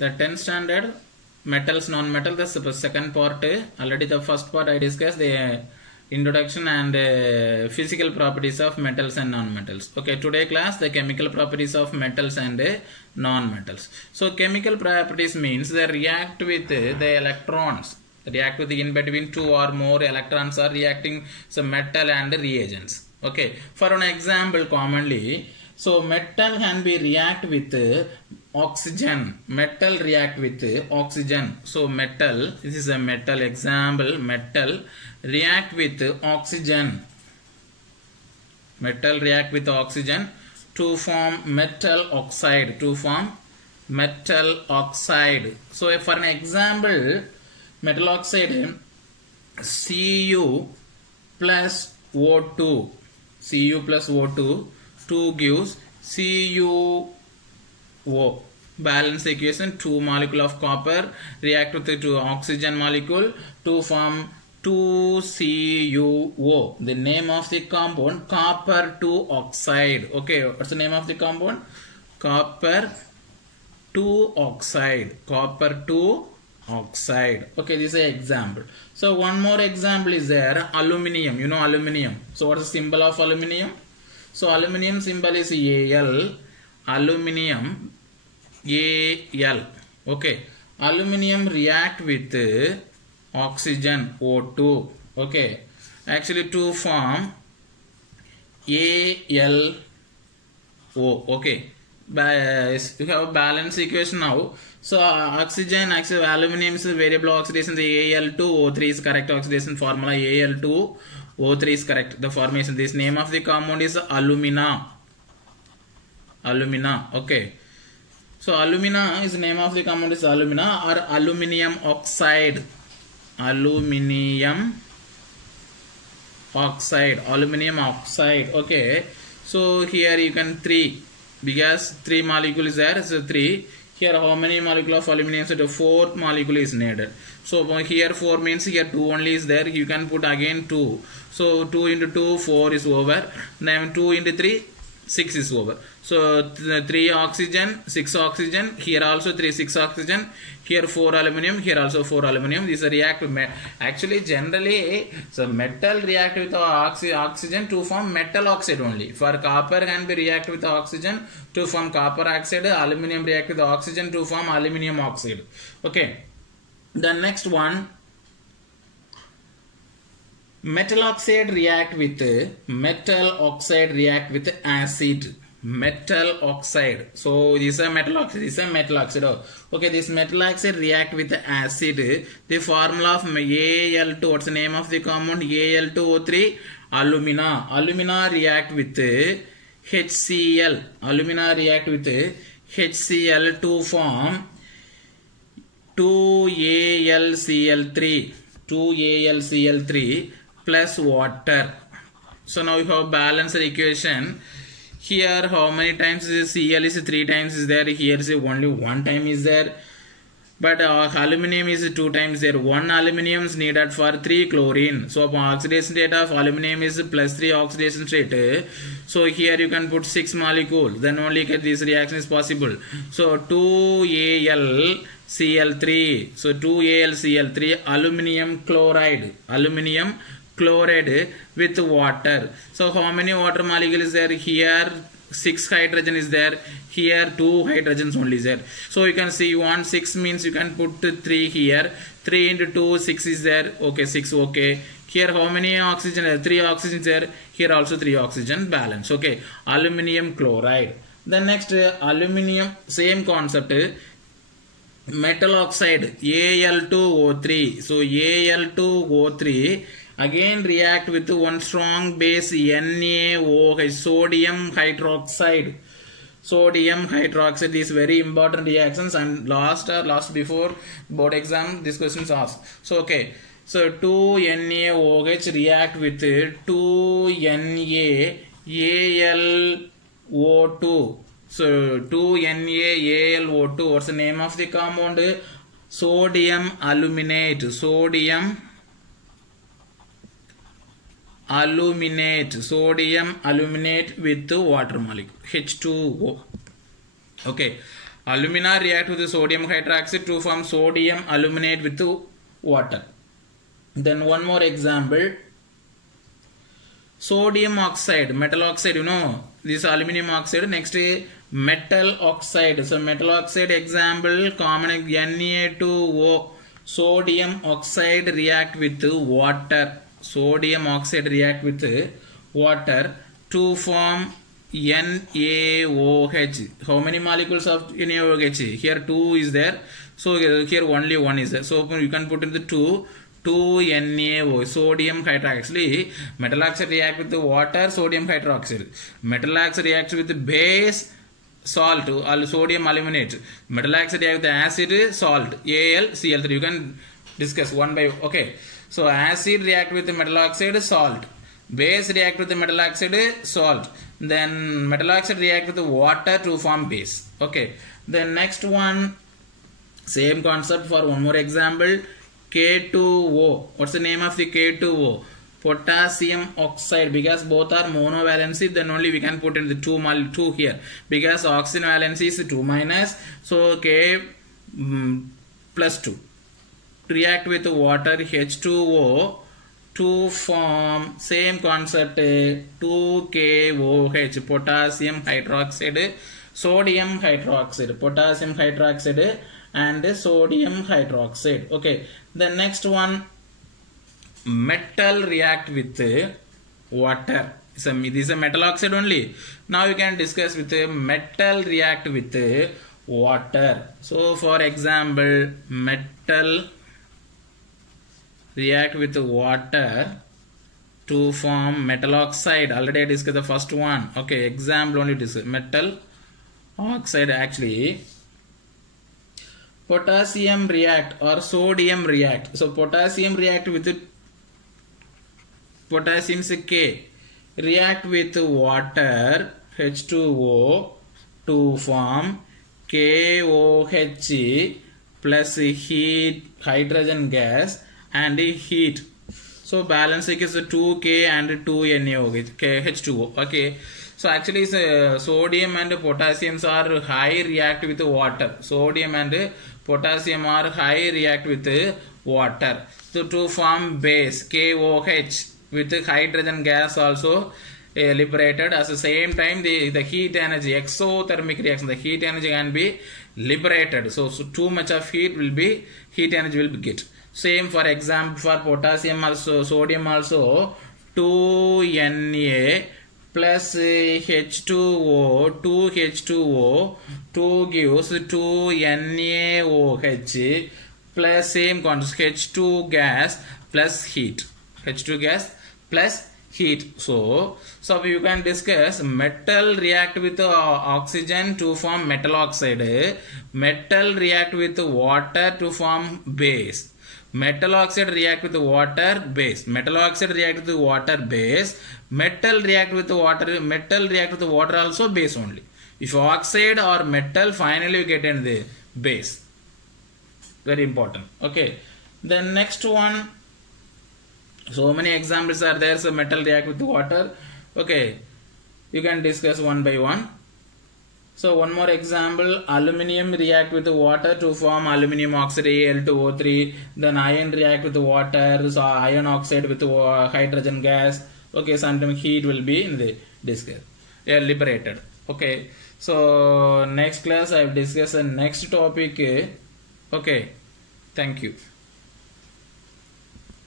The 10th standard metals, non-metal, the second part. Already the first part I discussed the introduction and physical properties of metals and non-metals. Okay, today class the chemical properties of metals and non-metals. So chemical properties means they react with the electrons, react with in between two or more electrons are reacting some metal and reagents. Okay, for an example commonly, so metal can be react with oxygen. Metal react with oxygen. So metal, this is a metal example, metal react with oxygen. Metal react with oxygen to form metal oxide. To form metal oxide. So for an example, metal oxide Cu plus O2. Cu plus O2 2 gives CuO. Balance equation, 2 molecule of copper react with the oxygen molecule to form 2CuO. The name of the compound copper 2 oxide. Okay, what's the name of the compound? Copper 2 oxide. Copper 2 oxide. Okay, this is an example. So one more example is there, aluminium. You know aluminium. So what's the symbol of aluminium? So aluminium symbol is Al. Aluminium Al. Okay. Aluminium react with oxygen O2. Okay. Actually to form AlO. Okay. You have balance equation now. So oxygen, actually aluminium is variable oxidation. The Al2O3 is correct oxidation formula. Al2O3 is correct. The formation. This name of the compound is alumina. Alumina. Okay. So alumina is the name of the compound is alumina or aluminium oxide. Aluminium oxide. Aluminium oxide. Okay. So here you can 3 because 3 molecule is there. So 3. Here how many molecule of aluminium? So the 4th molecule is needed. So here 4 means here 2 only is there. You can put again 2. So 2 into 2, 4 is over. Then 2 into 3, 6 is over. So 3 oxygen, 6 oxygen. Here also 3, 6 oxygen. Here 4 aluminium. Here also 4 aluminium. This is a react. Actually, generally, so metal react with oxygen to form metal oxide only. For copper can be react with oxygen to form copper oxide. Aluminium react with oxygen to form aluminium oxide. Okay. The next one. Metal oxide react with acid. Metal oxide. So this is a metal oxide. This is a metal oxide. Okay, this metal oxide react with acid. The formula of Al2. What's the name of the compound? Al2O3. Alumina. Alumina react with HCl. Alumina react with HCl to form 2AlCl3. 2AlCl3 plus water. So now you have balanced equation. Here how many times is Cl is 3 times is there. Here is only 1 time is there. But aluminium is 2 times there. 1 aluminium is needed for 3 chlorine. So oxidation state of aluminium is plus 3 oxidation state. So here you can put 6 molecules. Then only this reaction is possible. So 2AlCl3. So 2AlCl3 aluminium chloride. Aluminium chloride with water. So how many water molecule is there? Here 6 hydrogen is there. Here 2 hydrogens only is there. So you can see you want 6 means you can put 3 here. 3 into 2, 6 is there. Okay, 6. Okay. Here how many oxygen? 3 oxygens there. Here also 3 oxygen balance. Okay. Aluminium chloride. Then next aluminium, same concept. Metal oxide Al2O3. So Al2O3 again react with one strong base NaOH, sodium hydroxide. Sodium hydroxide is very important reactions and last before board exam this question is asked. So okay, so 2NaOH react with 2NaAlO2. So 2NaAlO2. What's the name of the compound? Sodium aluminate. Sodium aluminate, sodium aluminate with water molecule H2O. Okay, Alumina react with the sodium hydroxide to form sodium aluminate with water. Then one more example. Sodium oxide, metal oxide, you know, this aluminium oxide. Next metal oxide. So metal oxide example, common Na2O. Sodium oxide react with water. Sodium oxide react with water to form NaOH. How many molecules of NaOH? Here 2 is there. So here only 1 is there. So you can put in the 2 NaO, sodium hydroxide. Actually, metal oxide react with the water, sodium hydroxide. Metal oxide reacts with the base, salt, sodium aluminate. Metal oxide reacts with the acid, salt, AlCl3. You can discuss one by. Okay. So acid react with the metal oxide, salt. Base react with the metal oxide, salt. Then metal oxide react with the water to form base. Okay. Then next one, same concept for one more example. K2O. What's the name of the K2O? Potassium oxide. Because both are monovalency, then only we can put in the 2 here. Because oxygen valency is 2 minus. So K plus 2. React with water H2O to form same concept 2KOH, potassium hydroxide, sodium hydroxide, potassium hydroxide and sodium hydroxide. Okay, the next one, metal react with water. So this is a metal oxide only. Now you can discuss with metal react with water. So for example, metal react with water to form metal oxide. Already I discussed the first one. Okay, example only discuss metal oxide. Actually, potassium react or sodium react. So potassium react with potassium is K, react with water H2O to form KOH plus heat, hydrogen gas and heat. So balance is 2K and 2NaOH, H2O. Okay. So actually sodium and potassiums are high react with water. Sodium and potassium are high react with water. So to form base KOH with hydrogen gas also liberated. At the same time the heat energy, exothermic reaction, the heat energy can be liberated. So too much of heat energy will be get. Same for example for potassium also, sodium also 2Na plus H2O, 2H2O, 2 gives 2NaOH plus same concept H2 gas plus heat. H2 gas plus heat. So you can discuss metal react with oxygen to form metal oxide. Metal react with water to form base. Metal oxide react with water base. Metal oxide react with water base. Metal react with water. Metal react with water also base only. If oxide or metal, finally you get in the base. Very important. Okay. Then next one. So many examples are there. So metal react with water. Okay. You can discuss one by one. So one more example, aluminium react with water to form aluminium oxide Al2O3. Then iron react with water, so iron oxide with hydrogen gas. Okay, sometimes heat will be in the discuss. They are liberated. Okay, so next class I have discussed the next topic. Okay, thank you.